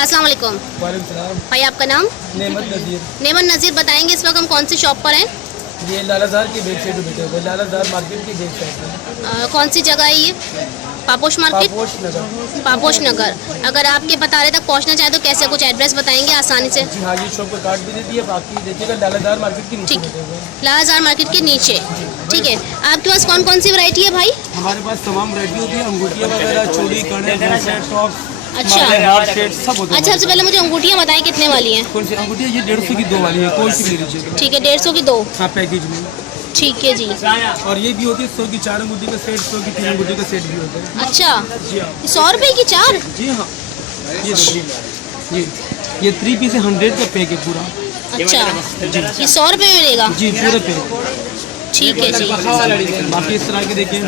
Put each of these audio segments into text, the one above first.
अस्सलाम वालेकुम। भाई आपका नाम? नेमत नज़ीर। नेमत नज़ीर, बताएंगे इस वक्त हम कौन सी शॉप पर हैं? ये लालाजार की बेट साइड बेटे हुए, लालाजार मार्केट की बेट साइड। कौन सी जगह है ये? पापोश मार्केट? पापोश नगर। पापोश नगर। अगर आपके बतारे तक पहुंचना चाहें तो कैसे, कुछ एड्रेस बताएंगे आसानी से? जी हाँ, ये शॉप का कार्ड भी दे दिए। बाकी देखिएगा लालाजार मार्केट के नीचे ठीक, बैठे हुए। लालाजार मार्केट के नीचे। ठीक है, आपके पास कौन कौन सी वैरायटी है भाई? हमारे पास तमाम वैरायटी होती है, अंगूठियाँ वगैरह, चूड़ी, कड़े, टॉप, अच्छा सब होता है। अच्छा, सबसे पहले मुझे अंगूठियाँ बताएं कितने वाली हैं? कौन सी अंगूठियाँ? ये 150 की 2 वाली है, कोई सी ले लीजिए। ठीक है, 150 की 2। हाँ, पैकेज में। ठीक है जी। और ये भी होती है 100 की 4 अंगूठी का सेट, 100 की 3 अंगूठी का सेट भी होता है। अच्छा, जी हाँ। 100 रुपये की 4? जी हाँ, ये देखिए, ये 3 पीस 100 का पैक है पूरा। अच्छा, ये 100 रुपये में मिलेगा? जी, पूरे पैक। ठीक है जी। बाकी इस तरह के देखिए।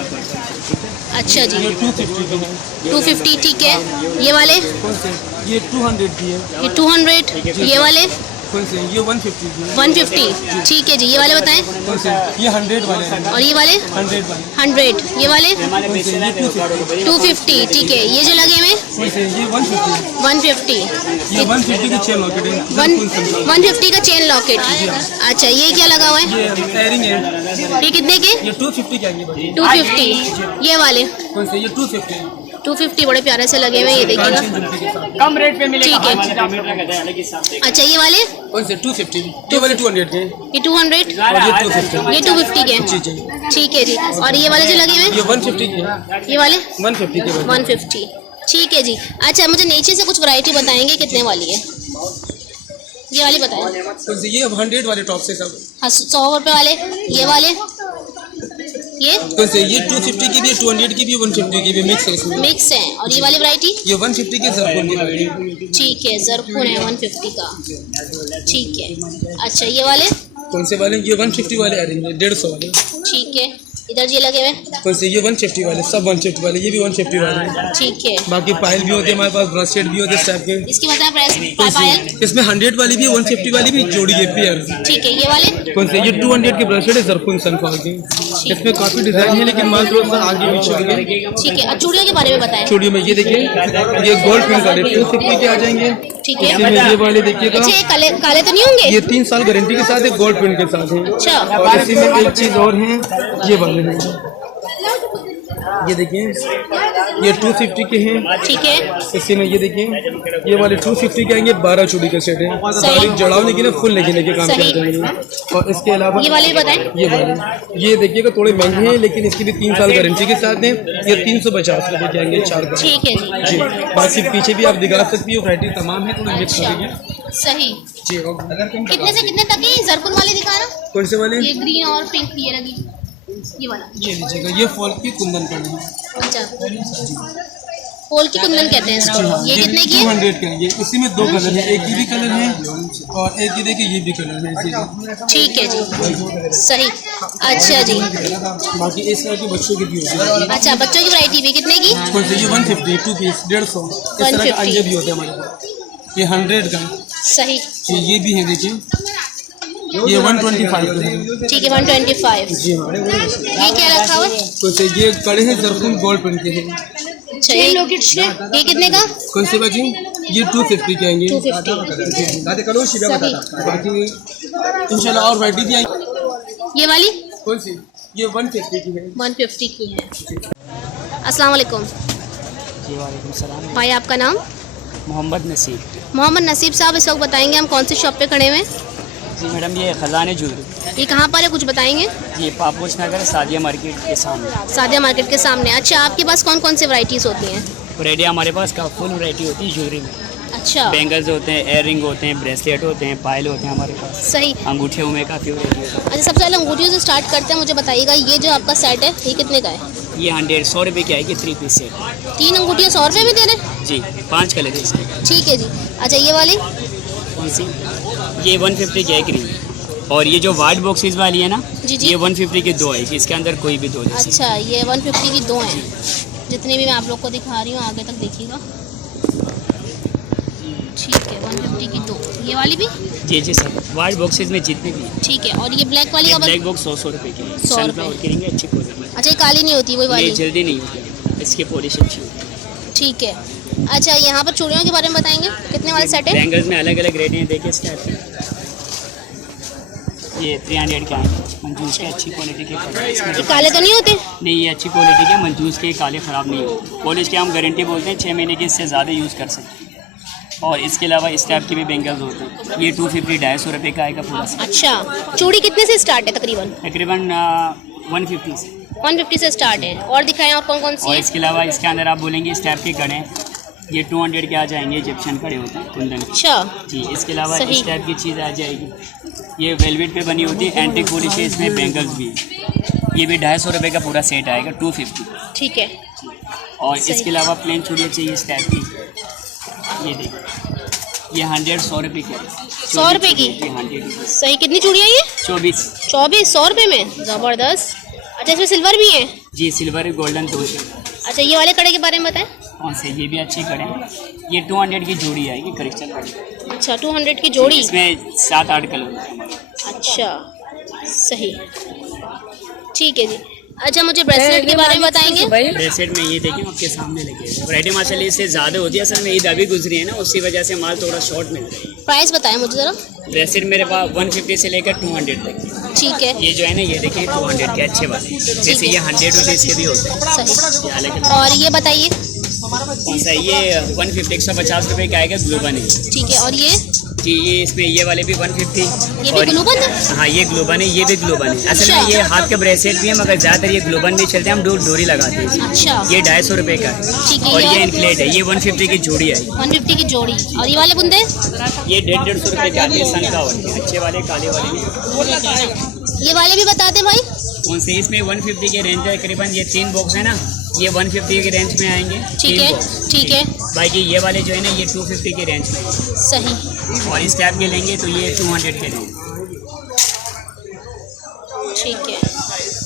अच्छा जी, ये 250 की है। 250। ठीक है, ये वाले? कौन से? ये 200 की है। ये 200। ये वाले? कौन से? ये 150 की है। 150। ठीक है जी, ये वाले बताएं? कौन से? ये 100 वाले हैं। और ये वाले? 100 वाले। 100। ये वाले? कौन से? ये 250। 250। ठीक है, ये जो लगे हुए? कौन से? ये 150। 150। ये 150 की चेन लॉकेट है। 150 का चेन लॉकेट। अच्छा, ये क्या लगा हुआ है? ये एयरिंग है। ये कितने के? ये 250 के आएंगे भाई। 250। ये वाले? कौन से? ये 250। 250 बड़े प्यारे से लगे हुए, ये देखिएगा। कम रेट पे मिलेगा। ठीक है। अच्छा, ये वाले? कौन से? 250। ये वाले 200 के। ये 200। और ये 250। ये 250 के। जी जी। ठीक है जी। और ये वाले जो लगे हुए? ये 150 के। ये वाले? 150 के। 150। ठीक है जी। अच्छा, मुझे नीचे से कुछ वैरायटी बताएंगे कितने वाली है? ये वाली बताएं। कौन से? ये 100 वाले टॉप से सब। हाँ, 100 रुपये वाले। ये वाले? ये कौन से? ये 250 की भी है, 200 की भी, 150 की भी, मिक्स है इसमें। मिक्स है। और ये वाली वैरायटी? ये 150 की जरकुन की वैरायटी। ठीक है, जरकुन है 150 का। ठीक है। अच्छा, ये वाले? कौन से वाले? ये 150 वाले आ रही है, 150 वाले। ठीक है। इधर ये लगे हुए? कौन से? ये 150 वाले, सब 150 वाले। ये भी 150 वाले। ठीक है। बाकी पायल भी होते हैं हमारे पास, ब्रेसलेट भी होते हैं इस टाइप के। इसकी बताएं प्राइस? कौन पायल? सी? इसमें 100 वाली भी है, 150 वाली भी जोड़ी है, पेयर। ठीक है। ये वाले? कौन से? ये 200 के ब्रेसलेट है, जरकुन सनफॉल के। इसमें काफी डिजाइन है, लेकिन माल थोड़ा सा आगे पीछे होंगे। ठीक है। और चूड़ियों के बारे में बताएं। चूड़ियों में ये देखिए, ये गोल्ड प्रिंट वाले 250 के आ जाएंगे। ठीक है। इसमें ये वाले देखिएगा, अच्छा, ये काले काले तो नहीं होंगे? ये 3 साल गारंटी के साथ है, गोल्ड प्रिंट के साथ है। अच्छा। और इसी में एक चीज और है, ये वाले हैं। ये देखिए, ये 250 के हैं। ठीक है, इसी में ये देखिए, ये वाले 250 के आएंगे। 12 चूड़ी का सेट है। सारी जड़ाव लेकिन फुल लेकिन के काम सही। करते हैं। और इसके अलावा ये वाले भी बताएं। ये वाले, ये देखिएगा थोड़े महंगे हैं लेकिन इसकी भी 3 साल गारंटी के साथ हैं। ये 350 रुपये के आएंगे 4 का। ठीक है जी। जी, बाकी पीछे भी आप दिखा सकती हो, वैरायटी तमाम है, थोड़ी मिक्स अच्छा, करेंगे सही। जी। और कितने से कितने तक है जरकुल वाले दिखाना? कौन से वाले? ये ग्रीन और पिंक ये लगी, ये वाला। ये लीजिएगा, ये फॉल की कुंदन का है। अच्छा, पोल की कुंदन कहते हैं इसको। ये कितने की है? 200 का है। ये इसी में 2 कलर है, एक ये भी कलर है और एक ये देखिए ये भी कलर है इसी का। ठीक है जी, सही। अच्छा जी, बाकी इस तरह के बच्चों की भी होती है। अच्छा बच्चों की वैरायटी भी कितने की? कौन से? ये 150, 2 पीस 150। इस तरह के 150 अंजे भी होते हैं हमारे पास। ये 100 का है। सही। जी, ये भी है देखिए, ये 125 का है। ठीक है, 125। जी हाँ। ये क्या रखा हुआ है? कौन से? ये कड़े हैं जरकुन गोल्ड प्रिंट के हैं। अच्छा, ये कितने का? कौन से बाजी? ये 250 के आएंगे। 250। बाकी इंशाल्लाह और वैरायटी भी आएंगी। ये वाली कौन सी? ये 150 की है। 150 की है। अस्सलाम वालेकुम जी वालेकुम सलाम। भाई, आपका नाम? मोहम्मद नसीब। मोहम्मद नसीब साहब, इस वक्त बताएंगे हम कौन सी शॉप पे खड़े हुए हैं? जी मैडम, ये खजाने ज्वेलरी। ये कहाँ पर है, कुछ बताएंगे? जी पापोश नगर सादिया मार्केट के सामने। सादिया मार्केट के सामने। अच्छा, आपके पास कौन कौन सी वैरायटीज़ होती हैं? वैरायटी हमारे पास का फुल वैरायटी होती है ज्वेलरी में। अच्छा, बैंगल्स होते हैं, एयर रिंग होते हैं, ब्रेसलेट होते हैं, पायल होते हैं हमारे पास। सही। अंगूठियों में काफ़ी वैरायटी होती अच्छा, सबसे पहले अंगूठियों से स्टार्ट करते हैं। मुझे बताइएगा, ये जो आपका सेट है ये कितने का है? है। ये 100 रुपये की आएगी 3 पीस सेट। 3 अंगूठियाँ 100 रुपये में दे रहे हैं? जी 5 कलर है इसके। ठीक है जी। अच्छा, ये वाली? कौन सी? ये 150 की है ग्रीन। और ये जो वाइट बॉक्सेस वाली है ना, जी जी। ये 150 की 2 आएगी। इसके अंदर कोई भी 2 जैसी। अच्छा, ये 150 की 2 हैं। जितने भी मैं आप लोग को दिखा रही हूँ आगे तक देखिएगा। ठीक है, 150 की 2। ये वाली भी? जी जी सर, वाइट बॉक्सेस में जितने भी हैं। ठीक है। और ये ब्लैक वाली ये का ब्लैक बॉक्स 100 रुपये की है। 100 रुपये। सनफ्लावर की रिंग है, अच्छी क्वालिटी। अच्छा, ये काली नहीं होती वही ये वाली? जल्दी नहीं होती, इसकी पॉलिश अच्छी होती है। ठीक है। अच्छा, यहाँ पर चूड़ियों के बारे में बताएंगे, कितने वाले सेट है? बैंगल्स में अलग अलग रेट हैं, देखिए इस टाइप के। ये 300 के आएंगे, मंजूस के, अच्छी क्वालिटी के। ये काले तो नहीं होते? नहीं, ये अच्छी क्वालिटी के मंजूस के, काले ख़राब नहीं होते। पॉलिश के हम गारंटी बोलते हैं 6 महीने की, इससे ज़्यादा यूज़ कर सकते हैं। और इसके अलावा इस टाइप के भी बैंगल्स होते हैं। ये 250 250 रुपये का आएगा पूरा सेट। अच्छा, चूड़ी कितने से स्टार्ट है? तकरीबन 150 से। 150 से स्टार्ट है। और दिखाएं, और कौन कौन सी और है? इसके अलावा इसके अंदर आप बोलेंगे इस टाइप के कड़े, ये 200 के आ जाएंगे, इजिप्शियन कड़े होते हैं कुंदन के। अच्छा, जी, इसके अलावा सही। इस टाइप की चीज़ आ जाएगी। ये वेलवेट पे बनी होती है, एंटीक पॉलिश है, इसमें बैंगल्स भी है। ये भी 250 रुपये का पूरा सेट आएगा, 250। ठीक है। और सही। इसके अलावा प्लेन चूड़ियाँ चाहिए इस टाइप की, ये देखिए, ये 100 रुपये की। 100 रुपये की? 100। सही। कितनी चूड़ियाँ ये? 24। 24 100 रुपये में? ज़बरदस्त। अच्छा, इसमें सिल्वर भी है? जी, सिल्वर गोल्डन 2 है। अच्छा, ये वाले कड़े के बारे में बताएं। कौन से? ये भी अच्छे कड़े हैं। ये 200 की जोड़ी आएगी, क्रिस्टल कड़ी। अच्छा, 200 की जोड़ी? इसमें 7-8 कलर हैं। अच्छा, सही। ठीक है जी। अच्छा, मुझे ब्रेसलेट के बारे में बताएंगे? ब्रेसलेट में ये देखिए आपके सामने लगे हैं। वैरायटी माशाल्लाह इससे ज़्यादा होती है। असल में ईद अभी गुजरी है ना, उसी वजह से माल थोड़ा शॉर्ट मिल रहा है। प्राइस बताएं मुझे ज़रा। ब्रेसलेट मेरे पास 150 से लेकर 200 तक। ठीक है। ये जो है ना, ये देखिए 200 के अच्छे वाले, जैसे ये 100 रुपीज़ के भी होते हैं। सही। ये अलग अलग। और ये बताइए। कौन सा? ये 150 150 रुपये का आएगा, ग्लोबन है। ठीक है। और ये? जी, ये इसमें ये वाले भी 150। ये भी ग्लूबन है? हाँ, ये ग्लोबन है, ये भी ग्लोबन है। असल में ये हाथ के ब्रेसलेट भी है, मगर ज़्यादातर ये ग्लोबन भी चलते हैं, हम डोरी लगाते हैं इसमें। अच्छा। ये 250 रुपये का है। ठीक है। और ये इनक्लेट है, ये 150 की जोड़ी है। 150 की जोड़ी। और ये वाले बुंदे? ये 150 रुपये के आते हैं, सन का होते हैं, अच्छे वाले, काले वाले। ये वाले भी बता दें भाई। कौन से? इसमें 150 के रेंज है तकरीबन। ये 3 बॉक्स है ना, ये 150 के रेंज में आएंगे। ठीक 3 है। बॉक्स। ठीक है। बाकी ये वाले जो है ना, ये 250 के रेंज में है। सही। और इस टाइप के लेंगे तो ये 200 के रेंज। ठीक है।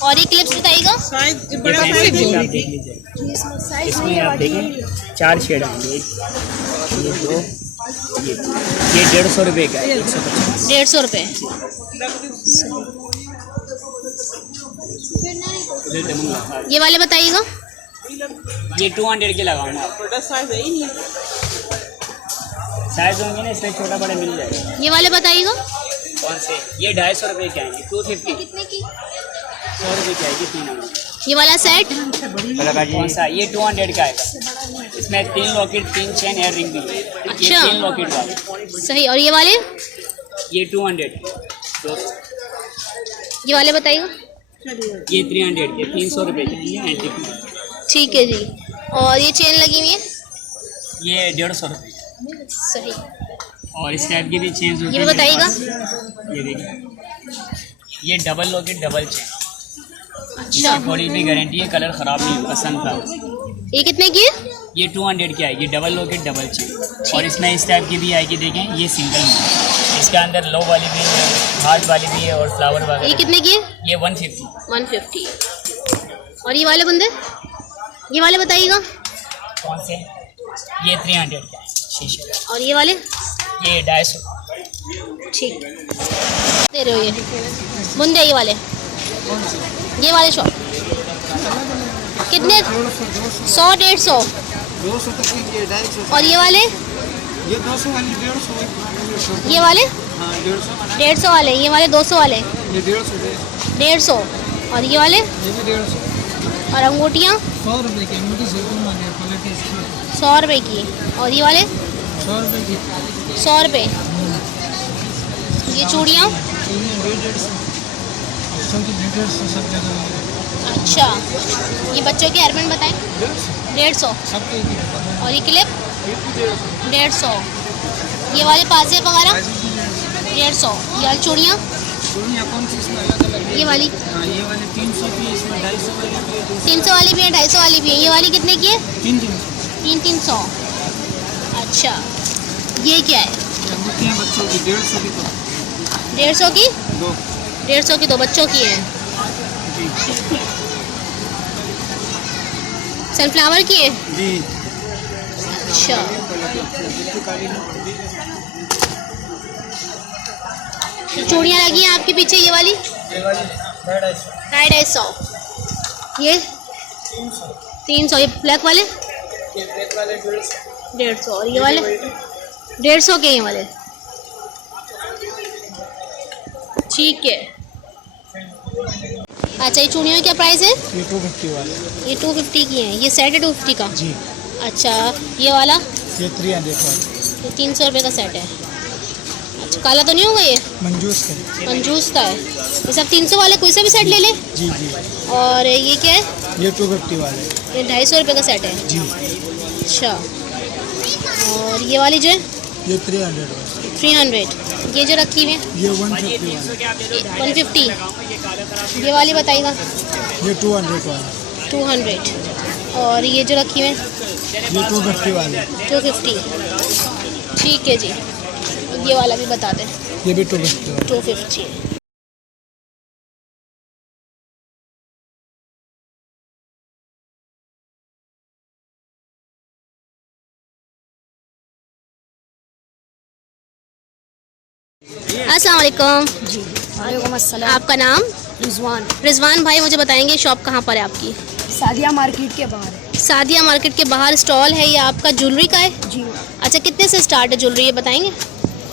और ये क्लिप्स बताइएगा? ये फैंसी क्लिप आप देख लीजिए, इसमें आप देखें 4 शेड आएंगे। ये 2, ये 150 रुपये का है। 150। 150 रुपये। ये वाले बताइएगा। ये 200 के लगाऊंगा। साइज होंगे ना, इसमें छोटा बड़ा मिल जाएगा। ये वाले बताइएगा। कौन से? ये 250 रुपये के आएंगे, 250। कितने की? 100 रुपये की आएगी 3 अंगूठी। ये वाला सेट कौन सा? ये 200 का आएगा। इसमें 3 लॉकेट 3 चेन एयर रिंग भी है। ये अच्छा। 3 लॉकेट वाले। सही। और ये वाले? ये 200 ये वाले बताइएगा। ये 300 के 300 रुपये के ये एंटीक। ठीक है जी। और ये चेन लगी हुई है? ये 150 रुपये। सही। और इस टाइप की भी चेंज होती ये भी बताइएगा। ये देखिए, ये डबल लॉकेट डबल चेन। अच्छा। बॉडी पे गारंटी है, कलर ख़राब नहीं होगा, सनफ्लावर। ये कितने की है? ये 200 की आएगी, डबल लॉकेट डबल चेन। और इसमें इस टाइप की भी आएगी, देखें ये सिंगल में। इसके अंदर लो वाली भी है, हार्ट वाली भी है और फ्लावर ये वगैरह। कितने की है? ये 150। 150। और ये वाले बंदे? ये वाले बताइएगा। कौन से? ये 300 का है शीशे का। और ये वाले? ये 250। ठीक दे रहे हो। ये बुंदे ये वाले? ये वाले शॉप कितने? 100 150। 200 तक की, ये 250। और ये वाले? ये 200 वाली 150। ये वाले? हाँ 150। 150 वाले। ये वाले 200 वाले? ये 150। 150। और ये वाले? ये भी 150। और अंगूठियाँ? 100 रुपये की अंगूठी जैतून वाली है, क्वालिटी इसकी 100 रुपये की। और ये वाले? 100 रुपये की। 100 रुपये। ये चूड़ियाँ? चूड़ियाँ 150। बच्चों की 150 सब जगह है। अच्छा। ये बच्चों के हेयरबैंड बताएं? 150। सबके एक ही है। और ये क्लिप? ये भी 150। 150। ये वाले पाजे वगैरह? 150। ये वाली चूड़ियाँ? चूड़ियाँ कौन सी इसमें अलग अलग है? ये वाली? हाँ ये वाली 300 की, इसमें 250 वाली भी है, 300 वाली भी है, 250 वाली भी है। ये वाली कितने की है? 300। 300। अच्छा। ये क्या है? अंगूठियाँ बच्चों की 150 की, तो 150 की? दो। 150 की दो बच्चों की है। सनफ्लावर की है? जी। अच्छा। चूड़ियाँ लगी हैं आपके पीछे ये वाली? ये वाली 250। 250। ये 300। ये ब्लैक वाले? ये ब्लैक वाले 150। 150। और ये वाले? 150 के ये वाले? ठीक है। अच्छा। ये चूड़ियों का क्या प्राइस है? ये 250 वाले। ये 250 की है। ये सेट है 250 का? जी। अच्छा। ये वाला? ये 300 वाले। ये 300 रुपये का सेट है। अच्छा। काला तो नहीं होगा ये? मंजूस का। मंजूस का है। ये सब 300 वाले कोई सा भी सेट ले ले? जी जी। और ये क्या है? ये 250 वाले। ये 250 रुपये का सेट है। जी। अच्छा। और ये वाली जो है? ये 300 वाले। 300। ये जो रखी हुई है? ये 150 वाले। 150। ये वाली बताइएगा। ये 200 वाले। 200। और ये जो रखी हुई है? ये 250 वाले। 250। ठीक है जी। ये वाला भी बता दें। ये भी 250 वाले। 250। अस्सलाम वालेकुम। जी वालेकुम अस्सलाम। आपका नाम? रिजवान। रिजवान भाई, मुझे बताएंगे शॉप कहाँ पर है आपकी? सादिया मार्केट के बाहर है। सादिया मार्केट के बाहर स्टॉल है। ये आपका ज्वेलरी का है? जी। अच्छा। कितने से स्टार्ट है ज्वेलरी, ये बताएंगे?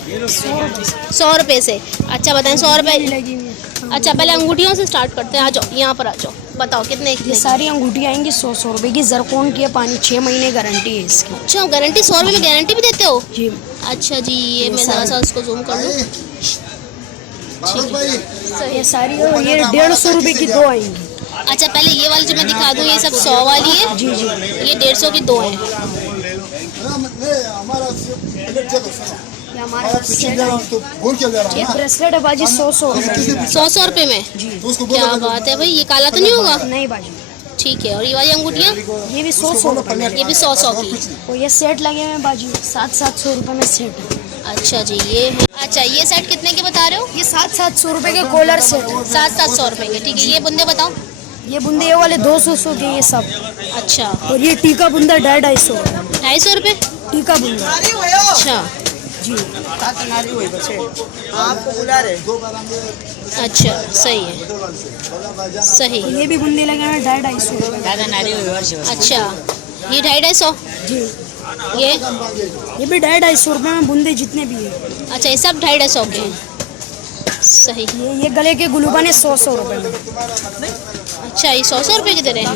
100 रुपये से 100 रुपये से। अच्छा बताएं। 100 रुपये। लगी हुई है। अच्छा, पहले अंगूठियों से स्टार्ट करते हैं। आ जाओ, यहाँ पर आ जाओ। बताओ कितने ये कितने? सारी अंगूठी आएंगी 100 रुपये की। जरकोन की है, पानी 6 महीने गारंटी है इसकी। अच्छा, गारंटी 100 रुपये में गारंटी भी देते हो? जी। अच्छा जी। ये मैं ज़रा सा उसको जूम कर लूँ। ये सारी और ये 150 रुपये की 2 आएंगी। अच्छा, पहले ये वाली जो मैं दिखा दूँ, ये सब 100 वाली है? जी जी। ये 150 की 2 है। ये हमारे पास सेट है। ये ब्रेसलेट है बाजी 100 रुपये। 100 रुपये में? जी। क्या बात है भाई। ये काला तो नहीं होगा? नहीं बाजी। ठीक है। और ये वाली अंगूठियाँ? ये भी 100 रुपये। ये भी 100 की। और ये सेट लगे हुए हैं बाजी 700 रुपये में सेट है। अच्छा जी। ये है। अच्छा, ये सेट कितने के बता रहे हो? ये 700 रुपये के कॉलर सेट है। 700 रुपये के। ठीक है। ये बुंदे बताओ। ये बुंदे ये वाले 200 के ये सब। अच्छा। और ये टीका बुंदा 250 रुपये। 250 रुपये? टीका बुंदा। अच्छा। जी। अच्छा। सही है। सही। ये भी बुंदे लगे हैं 250 रुपये। अच्छा। ये 250? जी। ये ये भी 250 रुपये में बुंदे जितने भी है। अच्छा, ये सब 250 के हैं। सही। ये गले के गुलूबान है 100 रुपये में। अच्छा, ये 100 रुपये के दे रहे हैं।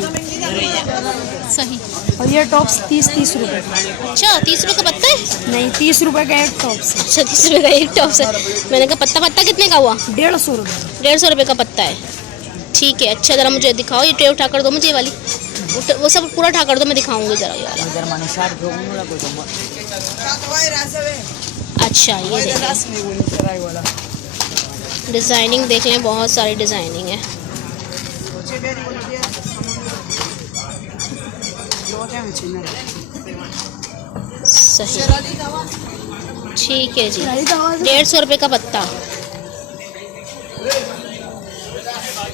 सही। और ये टॉप्स 30 रुपए। अच्छा, 30 रुपये का पत्ता है? नहीं, 30 रुपए का एक टॉप्स है। अच्छा, 30 रुपये का एक टॉप्स है। मैंने कहा पत्ता पत्ता कितने का हुआ? 150 रुपए। 150 रुपये का पत्ता है। ठीक है, अच्छा ज़रा मुझे दिखाओ, ये ट्रे उठा कर दो मुझे, ये वाली वो सब पूरा उठा कर दो, मैं दिखाऊंगी ज़रा ये वाला। अच्छा, ये देखिए डिज़ाइनिंग देख लें, बहुत सारी डिज़ाइनिंग है। सही, ठीक है जी। 150 रुपये का पत्ता।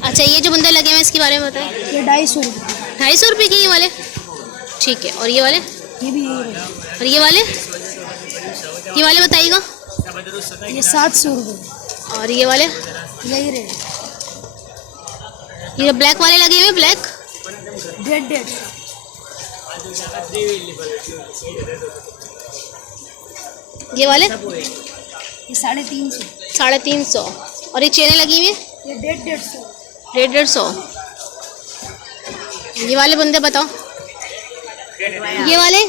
अच्छा, ये जो बंदे लगे हुए हैं इसके बारे में बताएं। ये 250 रुपए। 250 रुपये के ये वाले? ठीक है, और ये वाले? ये भी यही रहेगा। और ये वाले? ये वाले बताइएगा। ये 700 रुपए। और ये वाले? यही रहेगा। ये ब्लैक वाले लगे हुए, ब्लैक? 150। ये वाले? ये 350। 350। और ये चेनें लगी हुई हैं? ये 150। 150। ये वाले बंदे बताओ। ये वाले?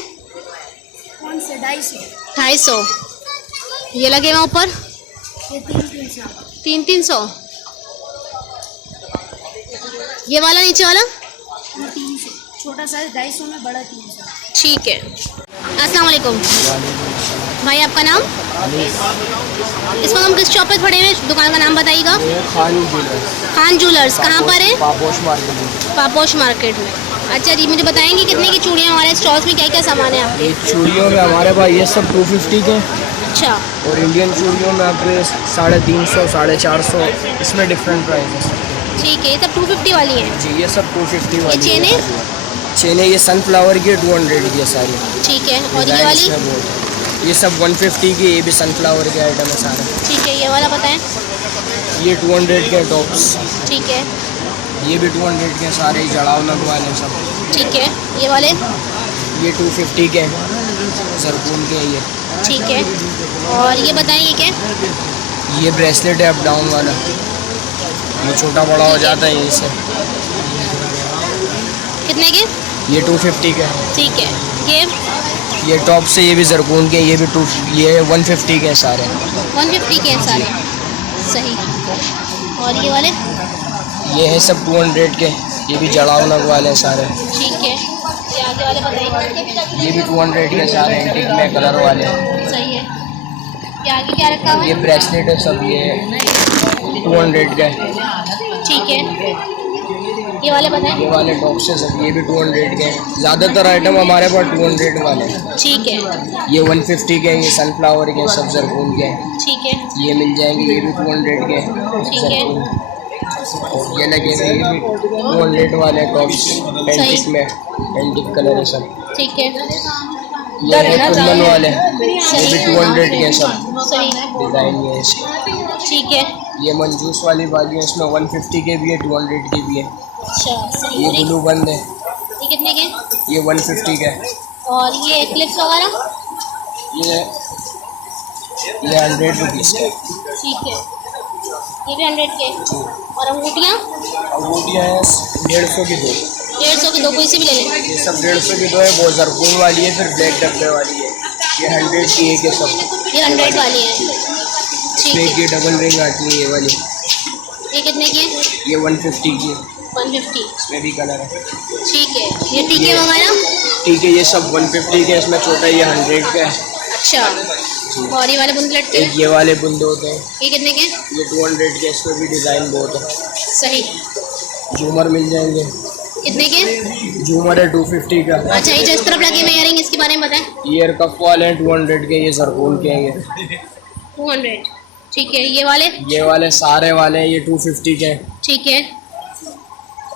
कौन से? 250। 250। ये लगे हुए ऊपर? ये 300। 300। ये वाला नीचे वाला? ये 300। छोटा साइज 250 में, बड़ा 300। ठीक है। अस्सलाम वालेकुम भाई, आपका नाम? इस वक्त हम किस शॉप पे खड़े हैं? दुकान का नाम बताइएगा। खान ज्वेलर्स। कहाँ पर है? पापोश मार्केट में। अच्छा जी, मुझे बताएंगे कितने की चूड़ियाँ हमारे स्टॉल्स में क्या क्या सामान है आपके? चूड़ियों में हमारे पास ये सब 250 के। अच्छा। और इंडियन चूड़ियों में आपके 350, 450, इसमें डिफरेंट प्राइस है। ठीक है, ये सब 250 वाली हैं? जी, ये सब 250 ये वाली चेनें? चेनें ये सनफ्लावर की 200 की है सारी। ठीक है, और ये वाली? ये सब 150 की, ये भी सनफ्लावर के आइटम है सारे। ठीक है, ये वाला बताएं। ये 200 के टॉप्स। ठीक है, ये भी 200 के सारे ही जड़ाव लगवाने सब। ठीक है, ये वाले? ये 250 के जरकून के ये। ठीक है, और ये बताएं ये क्या? ये ब्रेसलेट है अप डाउन वाला, ये छोटा बड़ा हो जाता है इससे। कितने के? ये 250 के। ठीक है, ये टॉप से ये भी जरकून के, ये भी ये 150 के सारे। 150 के हैं सारे। सही। और ये वाले? ये है सब 200 के, ये भी जड़ाव लगवाले हैं सारे। ठीक है, ये आगे वाले बताइए। ये भी 200 के सारे, एंटीक में कलर वाले हैं। सही है। ये आगे क्या रखा हुआ है? ये ब्रेसलेट है सब, ये 200 का है। ठीक है, ये वाले बताएं। ये वाले टॉप से सब, ये भी 200 के हैं। ज़्यादातर आइटम हमारे पास 200 वाले हैं। ठीक है, ये 150 के हैं, ये सनफ्लावर के हैं, सब जरकून के हैं। ठीक है, ये मिल जाएंगे, ये भी 200 के हैं। ठीक है। और ये लगे हुए, ये भी 200 वाले टॉप्स, एंटीक में, एंटीक कलर है सब। ठीक है, ये है कुंदन वाले, ये भी 200 के हैं सब। सही। डिज़ाइन ये है इसका। ठीक है। ये मंजूस वाली बाली है, इसमें 150 के भी है, 200 के भी है। अच्छा, सही। ये ब्लू बंद है, ये कितने के? ये 150 का है। और ये क्लिप्स वगैरह? ये 100 रुपीज़ का है। ठीक है, ये भी 100 के। और अंगूठियाँ? अंगूठियाँ हैं 150 की 2। 150 की 2, कोई सी भी ले लें। ये सब 150 की 2 है, वो जरकून वाली है, फिर ब्लैक डब्बे वाली है। ये 100 की एक है सब। ये 100 वाली है। ठीक एक है, ये डबल रिंग आती है, ये वाली, ये कितने की है? ये 150 की है। 150। इसमें भी कलर है। ठीक है, ये टीके वगैरह? ठीक है, ये सब 150 के, इसमें छोटा ये 100 का है। अच्छा, और ये वाले बुंदलट के? एक ये वाले बुंदे होते हैं, ये कितने के? ये 200 के, इसमें भी डिज़ाइन बहुत है। सही। झूमर मिल जाएंगे, कितने के? झूमर है 250 का। अच्छा, ये जो इस तरफ लगे हुए इयरिंग, इसके बारे में बताएं। ईयर कप वाले हैं 200 के, ये जरकून के हैं ये। 200। ठीक है, ये वाले सारे वाले हैं, ये 250 के हैं। ठीक है,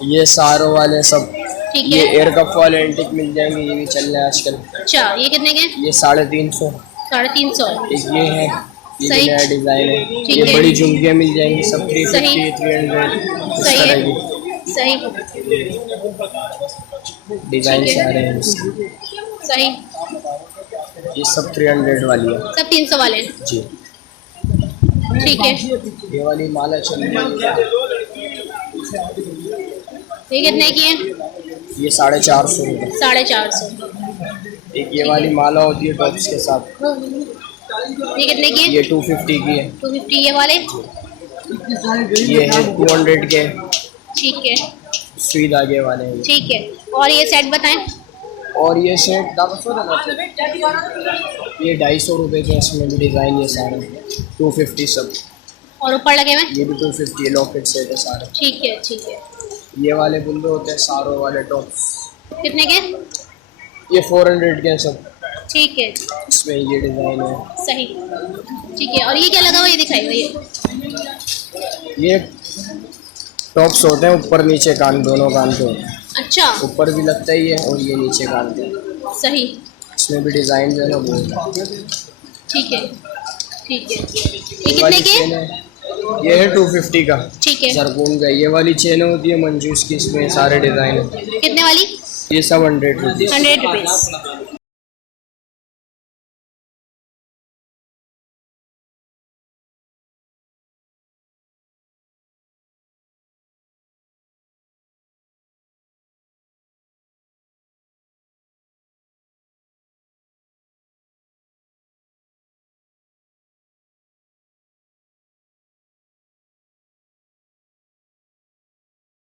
ये सारों वाले सब। ठीक ये है। एयर कप वाले एंटिक मिल जाएंगे, ये भी चल रहे हैं आजकल। अच्छा, ये कितने के? ये 350। 350। एक ये है, ये सही। भी नया डिज़ाइन है। ठीक ये है। बड़ी झुमकियाँ मिल जाएंगी सब 350, सही। 300 इस सही तरह है। की सही। डिज़ाइन ठीक है। सारे हैं इसके। सही। ये सब 300 वाली है सब 300 वाले हैं। जी। ठीक है, ये वाली माला चल रही है, ये कितने की है? ये 450 रुपये। 450। एक ये वाली माला होती है टॉप्स के साथ, ये कितने की है? ये 250 की है। 250। ये वाले? ये है 200 के, ठीक है सुई धागे वाले हैं। ठीक है। और ये सेट बताएं। और ये सेट ये 250 रुपये के, इसमें भी डिज़ाइन ये सारे 250 सब। और ऊपर लगे हुए? ये भी 250 है, लॉकेट सेट है सारे। ठीक है ठीक है। ये वाले बुंदे होते हैं सारों वाले टॉप्स, कितने के? ये 400 के हैं सब। ठीक है इसमें ये डिज़ाइन है। सही ठीक है। और ये क्या लगा हुआ, ये दिखाइए। ये टॉप्स होते हैं ऊपर नीचे कान, दोनों कान पे होते हैं। अच्छा ऊपर भी लगता ही है और ये नीचे कान पे। सही इसमें भी डिज़ाइन जो है ना वो। ठीक है ठीक है। ये ये कितने वाली के? चेन है, ये है 250 का, ठीक है। जरकून का। ये वाली चेन होती है मंजूस की, इसमें सारे डिज़ाइन है। कितने वाली? ये सब 100 रुपीज़। 100 रुपीज़।